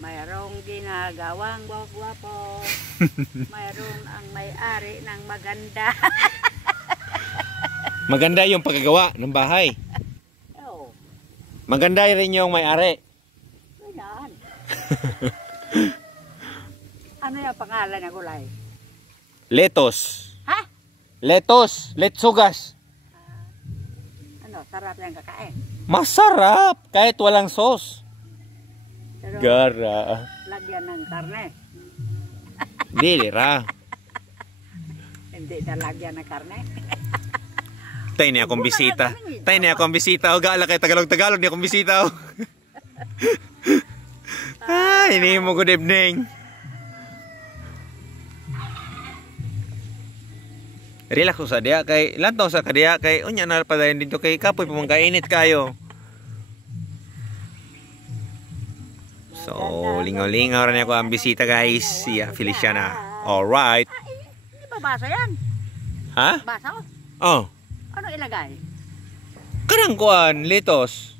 Mayroong ginagawang gwapo. Mayroong ang may-ari ng maganda. Maganda yung pagkagawa ng bahay. Oo. Maganda rin yung may-ari. Ganyan. Ano yung pangalan ng gulay? Letos. Ha? Letos. Letsugas. Ano, sarap yung kakain. Masarap kahit walang sauce. Pero Gara. lagyan ng karne. Dili ra. Hindi na lagyan ng karne. Tay ni akong bisita. Tay ni akong bisita. O gaala kay Tagalog-Tagalog ni akong bisita. Ay, ini mo good evening. Relax ko sa diya kay lantaw sa kadiya kay unya na pa dayon dito kay kapoy pa man kainit kayo. So, lingaw-lingaw rin ako ang bisita guys. Si Feliciana. Alright. Hindi ba basa yan? Ha? Basa ko? Oh. Ano ilagay? Karang kuan, litos.